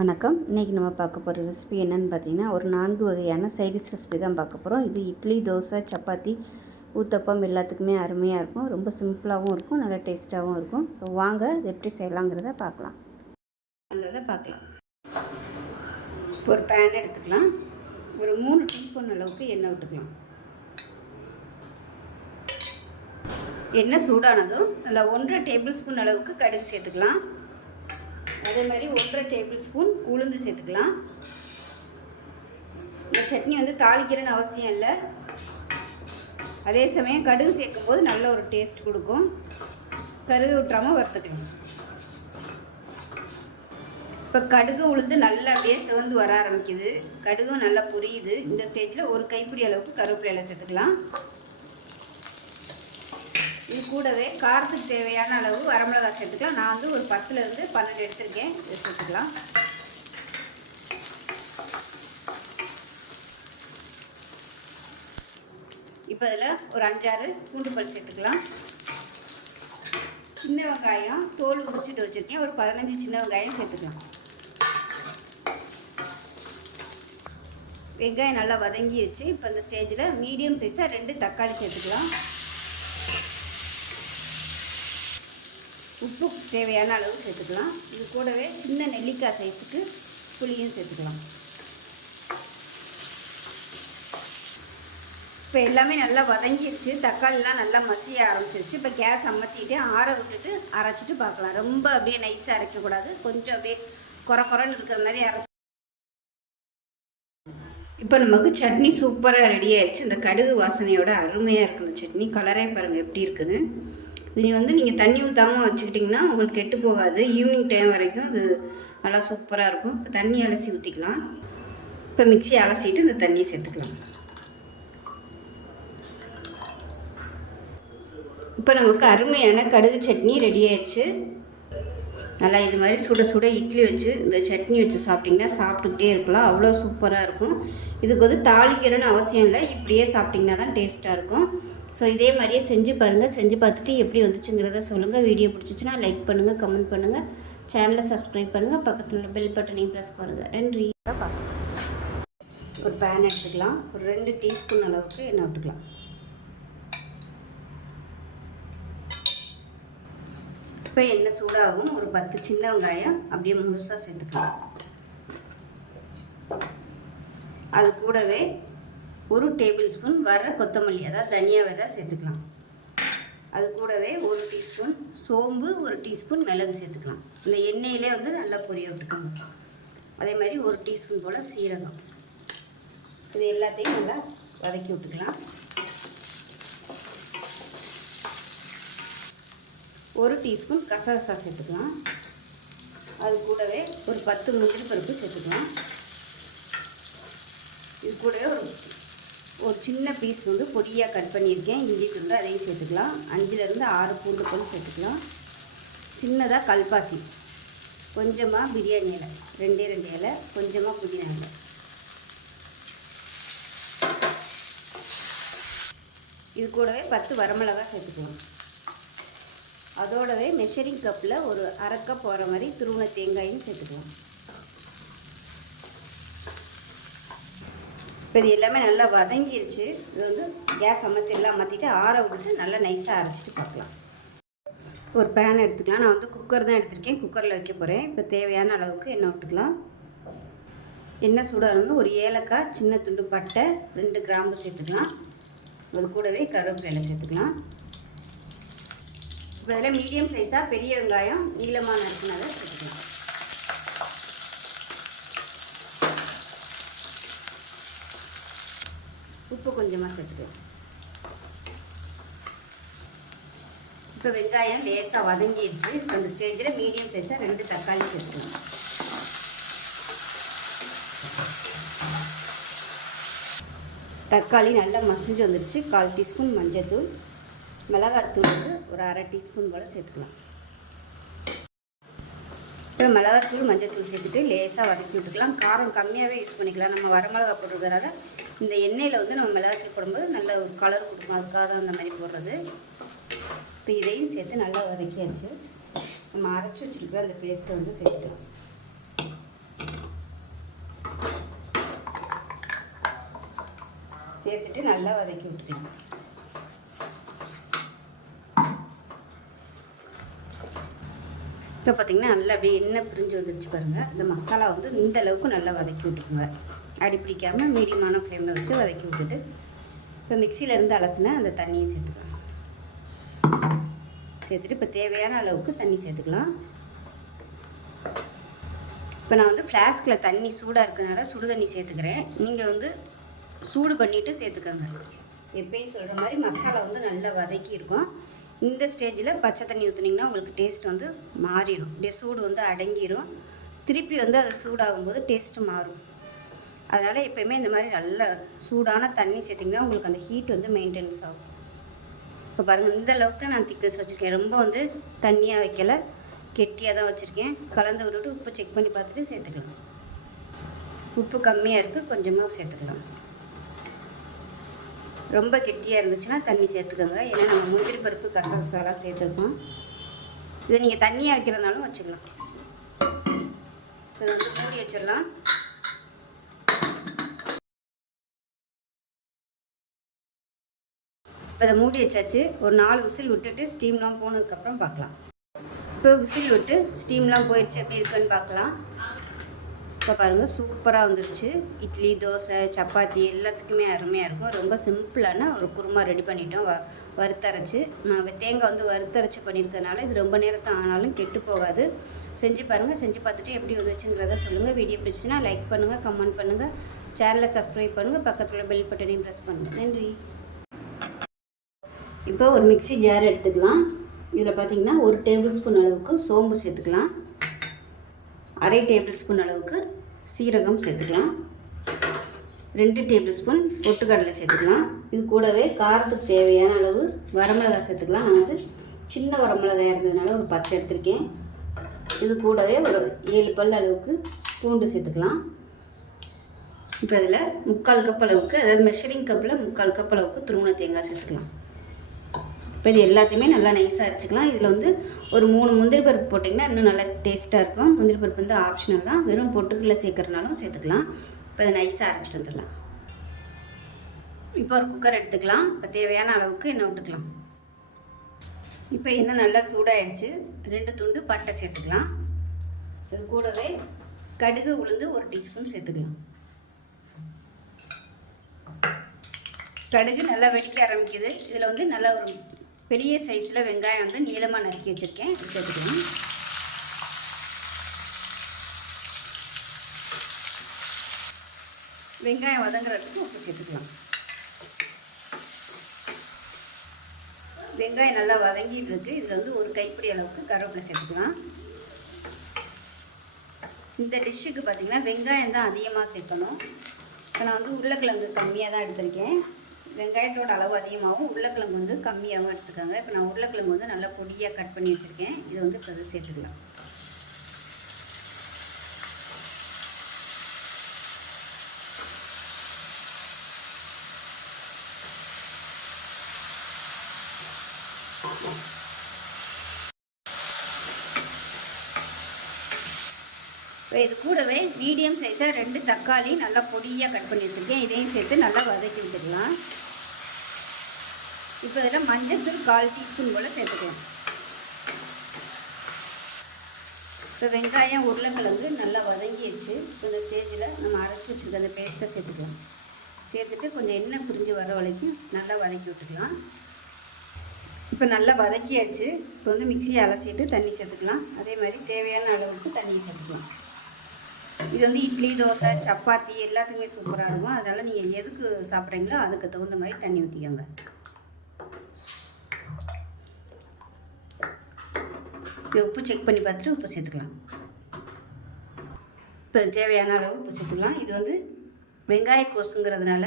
வணக்கம். இன்றைக்கி நம்ம பார்க்க போகிற ரெசிபி என்னென்னு பார்த்தீங்கன்னா, ஒரு 4 வகையான சைடிஷ் ரெசிபி தான் பார்க்க போகிறோம். இது இட்லி, தோசை, சப்பாத்தி, ஊத்தப்பம் எல்லாத்துக்குமே அருமையாக இருக்கும். ரொம்ப சிம்பிளாகவும் இருக்கும், நல்லா டேஸ்ட்டாகவும் இருக்கும். ஸோ வாங்க இது எப்படி செய்யலாங்கிறத பார்க்கலாம். ஒரு பேன் எடுத்துக்கலாம். ஒரு 3 டீஸ்பூன் அளவுக்கு எண்ணெய் விட்டுக்கலாம். எண்ணெய் சூடானதும் அதில் 1.5 டேபிள் ஸ்பூன் அளவுக்கு கடுகு சேர்த்துக்கலாம். அதே மாதிரி 1.5 டேபிள் ஸ்பூன் உளுந்து சேர்த்துக்கலாம். இந்த சட்னி வந்து தாளிக்கிறன்னு அவசியம் இல்லை. அதே சமயம் கடுகு சேர்க்கும் போது நல்ல ஒரு டேஸ்ட் கொடுக்கும். கருகு விட்டுறாமல் வறுத்துக்கலாம். இப்போ கடுகு உளுந்து நல்லா அப்படியே சிவந்து வர ஆரம்பிக்குது. கடுகும் நல்லா புரியுது. இந்த ஸ்டேஜில் ஒரு கைப்பிடி அளவுக்கு கருவேப்பிலை சேர்த்துக்கலாம். இது கூடவே காரத்துக்கு தேவையான அளவு வரமிளகாய் சேர்த்துக்கலாம். நான் வந்து ஒரு 10லேருந்து 12 எடுத்திருக்கேன். இதை சேர்த்துக்கலாம். இப்போ இதில் ஒரு 5-6 பூண்டு பல் சேர்த்துக்கலாம். சின்ன வெங்காயம் தோல் உரிச்சிட்டு வச்சுருக்கேன். ஒரு 15 சின்ன வெங்காயம் சேர்த்துக்கலாம். வெங்காயம் நல்லா வதங்கிடுச்சு. இப்போ இந்த ஸ்டேஜில் மீடியம் சைஸாக 2 தக்காளி சேர்த்துக்கலாம். உப்பு தேவையான அளவு சேர்த்துக்கலாம். இது கூடவே சின்ன நெல்லிக்காய் சைஸுக்கு புளியும் சேர்த்துக்கலாம். இப்போ எல்லாமே நல்லா வதங்கிடுச்சு. தக்காளிலாம் நல்லா மசிய ஆரம்பிச்சிருச்சு. இப்போ கேஸ் அமர்த்திட்டு ஆற விட்டுட்டு அரைச்சிட்டு பார்க்கலாம். ரொம்ப அப்படியே நைஸாக அரைக்கக்கூடாது. கொஞ்சம் அப்படியே குறன்னு இருக்கிற மாதிரி அரைச்சி. இப்போ நமக்கு சட்னி சூப்பராக ரெடி ஆயிடுச்சு. இந்த கடுகு வாசனையோட அருமையாக இருக்குது இந்த சட்னி. கலரே பாருங்கள் எப்படி இருக்குன்னு. இது வந்து நீங்கள் தண்ணி ஊற்றாமல் வச்சுக்கிட்டிங்கன்னா உங்களுக்கு கெட்டு போகாது. ஈவினிங் டைம் வரைக்கும் இது நல்லா சூப்பராக இருக்கும். இப்போ தண்ணி அலசி ஊற்றிக்கலாம். இப்போ மிக்ஸி அலசிட்டு இந்த தண்ணியை சேர்த்துக்கலாம். இப்போ நமக்கு அருமையான கடுகு சட்னி ரெடி ஆயிடுச்சு. நல்லா இது மாதிரி சுட சுட இட்லி வச்சு இந்த சட்னி வச்சு சாப்பிட்டிங்கன்னா சாப்பிட்டுக்கிட்டே இருக்கலாம். அவ்வளோ சூப்பராக இருக்கும். இதுக்கு வந்து தாளிக்கிறன்னு அவசியம் இல்லை. இப்படியே சாப்பிட்டிங்கன்னா தான் டேஸ்ட்டாக இருக்கும். ஸோ இதே மாதிரியே செஞ்சு பாருங்கள். செஞ்சு பார்த்துட்டு எப்படி வந்துச்சுங்கிறத சொல்லுங்கள். வீடியோ பிடிச்சிச்சின்னா லைக் பண்ணுங்கள், கமெண்ட் பண்ணுங்கள், சேனலை சப்ஸ்கிரைப் பண்ணுங்கள், பக்கத்தில் உள்ள பெல் பட்டனையும் ப்ரெஸ் பண்ணுங்கள். நன்றி. ஒரு பேன் எடுத்துக்கலாம். ஒரு 2 டீஸ்பூன் அளவுக்கு எண்ணெய் விட்டுக்கலாம். இப்போ எண்ணெய் சூடாகும். ஒரு 10 சின்ன வெங்காயம் அப்படியே முழுசாக சேர்த்துக்கலாம். அது கூடவே 1 டேபிள் ஸ்பூன் வர கொத்தமல்லி, அதாவது தனியா விதை சேர்த்துக்கலாம். அது கூடவே 1 டீஸ்பூன் சோம்பு, 1 டீஸ்பூன் மிளகு சேர்த்துக்கலாம். இந்த எண்ணெயிலே வந்து நல்லா பொரிய விட்டுக்கணும். அதே மாதிரி 1 டீஸ்பூன் போல் சீரகம். இது எல்லாத்தையும் நல்லா வதக்கி விட்டுக்கலாம். 1 டீஸ்பூன் கசகசா சேர்த்துக்கலாம். அது கூடவே ஒரு 10 முந்திரி பருப்பு சேர்த்துக்கலாம். இது கூடவே ஒரு சின்ன பீஸ் வந்து பொடியாக கட் பண்ணியிருக்கேன் இஞ்சி துண்டு, அதையும் சேர்த்துக்கலாம். 5லேருந்து 6 பூண்டு பல் சேர்த்துக்கலாம். சின்னதாக கல்பாசி, கொஞ்சமாக பிரியாணி இலை, 2 இலை, கொஞ்சமாக புதினா இலை. இது கூடவே 10 வரமிளகாய் சேர்த்துக்கலாம். அதோடவே மெஷரிங் கப்பில் ஒரு 1/2 கப் வர மாதிரி துருவின தேங்காயும் சேர்த்துக்கலாம். இப்போ இது எல்லாமே நல்லா வதங்கிடுச்சு. இது வந்து கேஸ் அமர்த்திட்டு ஆற விட்டுட்டு நல்லா நைஸாக அரைச்சிட்டு பார்க்கலாம். ஒரு பேன் எடுத்துக்கலாம். நான் வந்து குக்கர் தான் எடுத்திருக்கேன். குக்கரில் வைக்க போகிறேன். இப்போ தேவையான அளவுக்கு எண்ணெய் விட்டுக்கலாம். எண்ணெய் சூடாக இருந்து ஒரு ஏலக்காய், சின்ன துண்டு பட்டை, 2 கிராம்பு சேர்த்துக்கலாம். அது கூடவே கருவேப்பிலை சேர்த்துக்கலாம். இப்போ இதில் மீடியம் சைஸாக பெரிய வெங்காயம் நீளமான இருக்குனால சேர்த்துக்கலாம். உப்பு கொஞ்சமாக சேர்த்துக்கலாம். இப்போ வெங்காயம் லேசாக வதங்கிடுச்சு. அந்த ஸ்டேஜில் மீடியம் சைஸாக 2 தக்காளி சேர்த்துக்கலாம். தக்காளி நல்லா மசிஞ்சு வந்துடுச்சு. 1/4 டீஸ்பூன் மஞ்சள்தூள், மிளகாத்தூள் ஒரு 1/2 டீஸ்பூன் போல் சேர்த்துக்கலாம். இப்போ மிளகாத்தூள், மஞ்சள்தூள் சேர்த்துட்டு லேசாக வதக்கி விட்டுக்கலாம். காரம் கம்மியாகவே யூஸ் பண்ணிக்கலாம். நம்ம வரமிளகா போட்டுருக்கிறதால இந்த எண்ணெயில் வந்து நம்ம மிளகாத்தூள் போடும்போது நல்ல ஒரு கலர் கொடுக்கும். அதுக்காக தான் அந்த மாதிரி போடுறது. இப்போ இதையும் சேர்த்து நல்லா வதக்கியாச்சு. நம்ம அரைச்சி வச்சுருக்கிற அந்த பேஸ்ட்டை வந்து சேர்த்துக்கலாம். சேர்த்துட்டு நல்லா வதக்கி விட்டுக்கலாம். இப்போ பார்த்திங்கன்னா நல்லா அப்படியே எண்ணெய் பிரிஞ்சு வந்துருச்சு பாருங்கள். இந்த மசாலா வந்து இந்த அளவுக்கு நல்லா வதக்கி விட்டுக்குங்க. அடி பிடிக்காமல் மீடியமான ஃப்ளேமில் வச்சு வதக்கி விட்டுட்டு இப்போ மிக்சியிலேருந்து அலசினா அந்த தண்ணியை சேர்த்துக்கலாம். சேர்த்துட்டு இப்போ தேவையான அளவுக்கு தண்ணி சேர்த்துக்கலாம். இப்போ நான் வந்து ஃப்ளாஸ்கில் தண்ணி சூடாக இருக்கிறதுனால சுடு தண்ணி சேர்த்துக்கிறேன். நீங்கள் வந்து சூடு பண்ணிவிட்டு சேர்த்துக்கோங்க. எப்பயும் சொல்கிற மாதிரி மசாலா வந்து நல்லா வதக்கி இருக்கும். இந்த ஸ்டேஜில் பச்சை தண்ணி ஊற்றுனீங்கன்னா உங்களுக்கு டேஸ்ட் வந்து மாறிடும். அப்படியே சூடு வந்து அடங்கிடும். திருப்பி வந்து அது சூடாகும்போது டேஸ்ட்டு மாறும். அதனால் எப்போயுமே இந்த மாதிரி நல்ல சூடான தண்ணி சேர்த்திங்கன்னா உங்களுக்கு அந்த ஹீட் வந்து மெயின்டெனன்ஸ் ஆகும். இப்போ பாருங்கள், இந்த அளவுக்கு தான் நான் திக்னஸ் வச்சுருக்கேன். ரொம்ப வந்து தண்ணியாக வைக்கலை, கெட்டியாக தான் வச்சுருக்கேன். கலந்து விட்டுட்டு உப்பு செக் பண்ணி பார்த்துட்டு சேர்த்துக்கலாம். உப்பு கம்மியாக இருக்குது, கொஞ்சமாக சேர்த்துக்கலாம். ரொம்ப கெட்டியாக இருந்துச்சுன்னா தண்ணி சேர்த்துக்கோங்க. ஏன்னா நம்ம முந்திரி பருப்பு கசகசாலாம் சேர்த்துருக்கோம். இதை நீங்கள் தண்ணியாக வைக்கிறதுனாலும் வச்சுக்கலாம். இதை வந்து மூடி வச்சிடலாம். இப்போ இதை மூடி வச்சாச்சு. ஒரு 4 விசில் விட்டுட்டு ஸ்டீம்லாம் போனதுக்கப்புறம் பார்க்கலாம். இப்போ விசில் விட்டு ஸ்டீம்லாம் போயிடுச்சு, எப்படி இருக்குன்னு பார்க்கலாம். இப்போ பாருங்கள், சூப்பராக வந்துடுச்சு. இட்லி, தோசை, சப்பாத்தி எல்லாத்துக்குமே அருமையாக இருக்கும். ரொம்ப சிம்பிளான ஒரு குருமா ரெடி பண்ணிட்டோம். வறுத்தரைச்சி நான் தேங்காய் வந்து வறுத்தரைச்சி பண்ணியிருக்கனால இது ரொம்ப நேரத்தை ஆனாலும் கெட்டு போகாது. செஞ்சு பாருங்கள். செஞ்சு பார்த்துட்டு எப்படி வந்துச்சுங்கிறத சொல்லுங்கள். வீடியோ பிடிச்சின்னா லைக் பண்ணுங்கள், கமெண்ட் பண்ணுங்கள், சேனலை சப்ஸ்கிரைப் பண்ணுங்கள், பக்கத்தில் பெல் பட்டனையும் ப்ரெஸ் பண்ணுங்கள். நன்றி. இப்போ ஒரு மிக்ஸி ஜார் எடுத்துக்கலாம். இதில் பார்த்திங்கன்னா 1 டேபிள் ஸ்பூன் அளவுக்கு சோம்பு சேர்த்துக்கலாம். 1/2 டேபிள் ஸ்பூன் அளவுக்கு சீரகம் சேர்த்துக்கலாம். 2 டேபிள் ஸ்பூன் பொட்டுக்கடலை சேர்த்துக்கலாம். இது கூடவே காரத்துக்கு தேவையான அளவு வரமிளகாய் சேர்த்துக்கலாம். நான் வந்து சின்ன வரமிளகாய் இருந்ததுனால ஒரு 10 எடுத்திருக்கேன். இது கூடவே ஒரு 7 பல் அளவுக்கு பூண்டு சேர்த்துக்கலாம். இப்போ இதில் 3/4 கப் அளவுக்கு, அதாவது மெஷரிங் கப்பில் 3/4 கப் அளவுக்கு துருவன தேங்காய் சேர்த்துக்கலாம். இப்போ இது எல்லாத்தையுமே நல்லா நைஸாக அரைச்சிக்கலாம். இதில் வந்து ஒரு 3 முந்திரி பருப்பு போட்டிங்கன்னா இன்னும் நல்லா டேஸ்ட்டாக இருக்கும். முந்திரி பருப்பு வந்து ஆப்ஷனல் தான், வெறும் பொட்டுக்கடலை சேர்க்குறதுனாலும் சேர்த்துக்கலாம். இப்போ இதை நைஸாக அரைச்சிட்டு வந்துடலாம். இப்போ ஒரு குக்கர் எடுத்துக்கலாம். இப்போ தேவையான அளவுக்கு எண்ணெய் விட்டுக்கலாம். இப்போ எண்ணெய் நல்லா சூடாகிடுச்சு. 2 துண்டு பட்டை சேர்த்துக்கலாம். இது கூடவே கடுகு, உளுந்து 1 டீஸ்பூன் சேர்த்துக்கலாம். கடுகு நல்லா வெடிக்க ஆரம்பிக்குது. இதில் வந்து நல்லா ஒரு பெரிய சைஸில் வெங்காயம் வந்து நீளமாக நறுக்கி வச்சுருக்கேன், சேர்த்துக்கலாம். வெங்காயம் வதங்குறதுக்கு உப்பு சேர்த்துக்கலாம். வெங்காயம் நல்லா வதங்கிட்டு இருக்கு. இதில் வந்து ஒரு கைப்பிடி அளவுக்கு கருவேப்பிலை சேர்த்துக்கலாம். இந்த டிஷ்ஷுக்கு பார்த்திங்கன்னா வெங்காயம் தான் அதிகமாக சேர்க்கணும். இப்போ நான் வந்து உருளைக்கிழங்கு கம்மியாக தான் எடுத்திருக்கேன். வெங்காயத்தோட அளவு அதிகமாகவும் உருளைக்கிழங்கு வந்து கம்மியாகவும் எடுத்துக்கோங்க. இப்போ நான் உருளைக்கிழங்கு வந்து நல்லா பொடியாக கட் பண்ணி வச்சுருக்கேன். இதை வந்து இப்போ சேர்த்துக்கலாம். இப்போ இது கூடவே மீடியம் சைஸாக 2 தக்காளி நல்லா பொடியாக கட் பண்ணி வச்சுருக்கேன். இதையும் சேர்த்து நல்லா வதக்கி விட்டுக்கலாம். இப்போ இதில் மஞ்சள்தூள் 1/4 டீஸ்பூன் போல் சேர்த்துக்கலாம். இப்போ வெங்காயம், உருளைக்கிழங்கு நல்லா வதங்கிடுச்சு. இப்போ இந்த ஸ்டேஜில் நம்ம அரைச்சி வச்சுருக்க அந்த பேஸ்ட்டை சேர்த்துக்கலாம். சேர்த்துட்டு கொஞ்சம் எண்ணெய் பிரிஞ்சு வர வரைக்கும் நல்லா வதக்கி விட்டுக்கலாம். இப்போ நல்லா வதக்கியாச்சு. இப்போ வந்து மிக்சியை அலசிட்டு தண்ணி சேர்த்துக்கலாம். அதே மாதிரி தேவையான அளவுக்கு தண்ணி சேர்த்துக்கலாம். இது வந்து இட்லி, தோசை, சப்பாத்தி எல்லாத்துக்குமே சூப்பராக இருக்கும். அதனால் நீங்கள் எதுக்கு சாப்பிட்றீங்களோ அதுக்கு தகுந்த மாதிரி தண்ணி ஊற்றிக்கோங்க. இது உப்பு செக் பண்ணி பார்த்துட்டு உப்பு சேர்த்துக்கலாம். இப்போ தேவையான அளவு உப்பு சேர்த்துக்கலாம். இது வந்து வெங்காய கோஸுங்கிறதுனால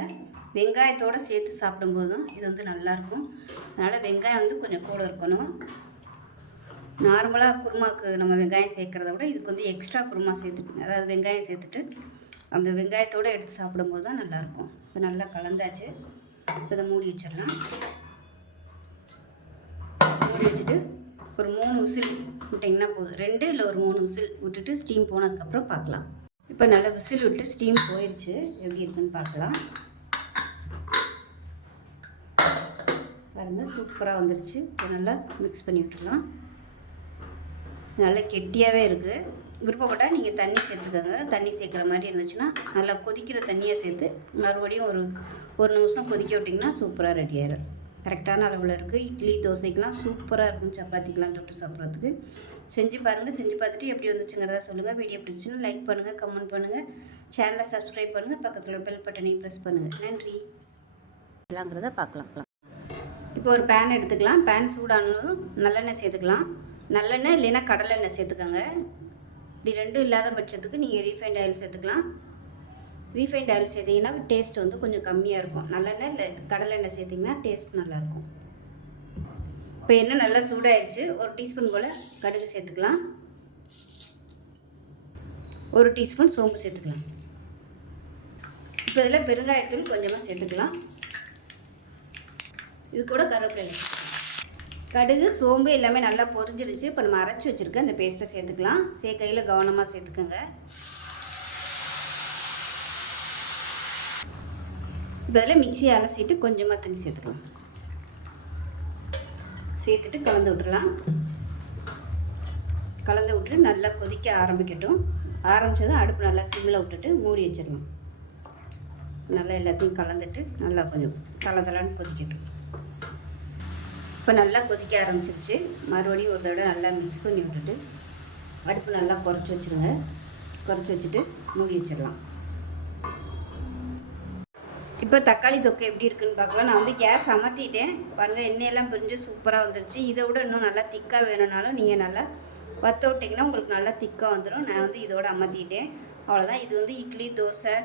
வெங்காயத்தோடு சேர்த்து சாப்பிடும்போது தான் இது வந்து நல்லாயிருக்கும். அதனால் வெங்காயம் வந்து கொஞ்சம் கூட இருக்கணும். நார்மலாக குருமாவுக்கு நம்ம வெங்காயம் சேர்க்குறத விட இதுக்கு வந்து எக்ஸ்ட்ரா குருமா சேர்த்துட்டு, அதாவது வெங்காயம் சேர்த்துட்டு அந்த வெங்காயத்தோடு எடுத்து சாப்பிடும்போது தான் நல்லாயிருக்கும். இப்போ நல்லா கலந்தாச்சு. இப்போ இதை மூடி வச்சிடலாம். மூடி வச்சுட்டு ஒரு 3 விசில் விட்டிங்கன்னா போதும். 2 இல்லை ஒரு 3 விசில் விட்டுட்டு ஸ்டீம் போனதுக்கப்புறம் பார்க்கலாம். இப்போ நல்லா விசில் விட்டு ஸ்டீம் போயிடுச்சு. எப்படி இருக்குன்னு பார்க்கலாம். பாருங்கள் சூப்பராக வந்துருச்சு. இப்போ நல்லா மிக்ஸ் பண்ணி விட்டுடலாம். நல்லா கெட்டியாகவே இருக்குது. விருப்பப்பட்டால் நீங்கள் தண்ணி சேர்த்துக்கோங்க. தண்ணி சேர்க்குற மாதிரி இருந்துச்சுன்னா நல்லா கொதிக்கிற தண்ணியை சேர்த்து மறுபடியும் ஒரு நிமிஷம் கொதிக்க விட்டிங்கன்னா சூப்பராக ரெடி ஆயிடும். கரெக்டான அளவில் இருக்குது. இட்லி தோசைக்கெலாம் சூப்பராக இருக்கும். சப்பாத்திக்கெலாம் தொட்டு சாப்பிட்றதுக்கு செஞ்சு பாருங்கள். செஞ்சு பார்த்துட்டு எப்படி வந்துச்சுங்கிறத சொல்லுங்கள். வீடியோ பிடிச்சுன்னா லைக் பண்ணுங்கள், கமெண்ட் பண்ணுங்கள், சேனலை சப்ஸ்கிரைப் பண்ணுங்கள், பக்கத்தில் பெல் பட்டனையும் ப்ரெஸ் பண்ணுங்கள். நன்றி. எல்லாங்கிறத பார்க்கலாம். இப்போ ஒரு பேன் எடுத்துக்கலாம். பேன் சூடானதும் நல்லெண்ணெய் சேர்த்துக்கலாம். நல்லெண்ணெய் இல்லைன்னா கடலெண்ணெய் சேர்த்துக்கோங்க. இப்படி ரெண்டும் இல்லாத பட்சத்துக்கு நீங்கள் ரீஃபைண்ட் ஆயில் சேர்த்துக்கலாம். ரீஃபைண்ட் ஆயில் சேர்த்திங்கன்னா டேஸ்ட் வந்து கொஞ்சம் கம்மியாக இருக்கும். நல்லெண்ணெய் இல்லை கடலெண்ணெய் சேர்த்திங்கன்னா டேஸ்ட் நல்லாயிருக்கும். இப்போ எண்ணெய் நல்லா சூடாகிடுச்சு. ஒரு டீஸ்பூன் போல் கடுகு சேர்த்துக்கலாம். ஒரு டீஸ்பூன் சோம்பு சேர்த்துக்கலாம். இப்போ இதில் பெருங்காயத்தூள் கொஞ்சமாக சேர்த்துக்கலாம். இது கூட கருவேப்பிலை. கடுகு சோம்பு எல்லாமே நல்லா பொரிஞ்சிருச்சு. இப்போ நம்ம அரைச்சி வச்சுருக்க அந்த பேஸ்ட்டை சேர்த்துக்கலாம். கையில் கவனமாக சேர்த்துக்கோங்க. இப்போ இதில் மிக்சியை அலசிட்டு கொஞ்சமாக தண்ணி சேர்த்துக்கலாம். சேர்த்துட்டு கலந்து விட்டுடலாம். கலந்து விட்டுட்டு நல்லா கொதிக்க ஆரம்பிக்கட்டும். ஆரம்பித்ததும் அடுப்பு நல்லா சிம்மில் விட்டுட்டு மூடி வச்சிடலாம். நல்லா எல்லாத்தையும் கலந்துட்டு நல்லா கொஞ்சம் தளன்னு கொதிக்கட்டும். இப்போ நல்லா கொதிக்க ஆரம்பிச்சிருச்சு. மறுபடியும் ஒரு தடவை நல்லா மிக்ஸ் பண்ணி விட்டுட்டு அடுப்பு நல்லா குறைச்சி வச்சுருங்க. குறைச்சி வச்சுட்டு மூடி வச்சிடலாம். இப்போ தக்காளி தொக்கை எப்படி இருக்குதுன்னு பார்க்கலாம். நான் வந்து கேஸ் அமர்த்திட்டேன். பாருங்கள் எண்ணெயெல்லாம் பிரிஞ்சு சூப்பராக வந்துருச்சு. இதை விட இன்னும் நல்லா திக்காக வேணும்னாலும் நீங்கள் நல்லா வற்ற விட்டிங்கன்னா உங்களுக்கு நல்லா திக்காக வந்துடும். நான் வந்து இதோட அமர்த்திட்டேன். அவ்வளோதான். இது வந்து இட்லி தோசை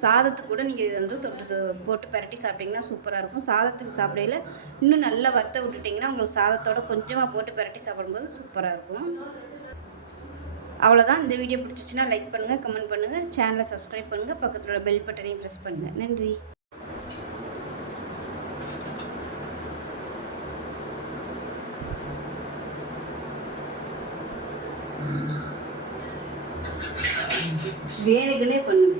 சாதத்துக்கு கூட நீங்கள் இதை வந்து தொட்டு போட்டு பரட்டி சாப்பிட்டிங்கன்னா சூப்பராக இருக்கும். சாதத்துக்கு சாப்பிடையில இன்னும் நல்லா வற்ற விட்டுட்டிங்கன்னா உங்களுக்கு சாதத்தோடு கொஞ்சமாக போட்டு பரட்டி சாப்பிடும்போது சூப்பராக இருக்கும். அவ்வளோதான். இந்த வீடியோ பிடிச்சிச்சின்னா லைக் பண்ணுங்கள், கமெண்ட் பண்ணுங்கள், சேனலை சப்ஸ்கிரைப் பண்ணுங்கள், பக்கத்தில் உள்ள பெல் பட்டனையும் ப்ரெஸ் பண்ணுங்கள். நன்றி. வேணுக்குன்னே பண்ணுவேன்.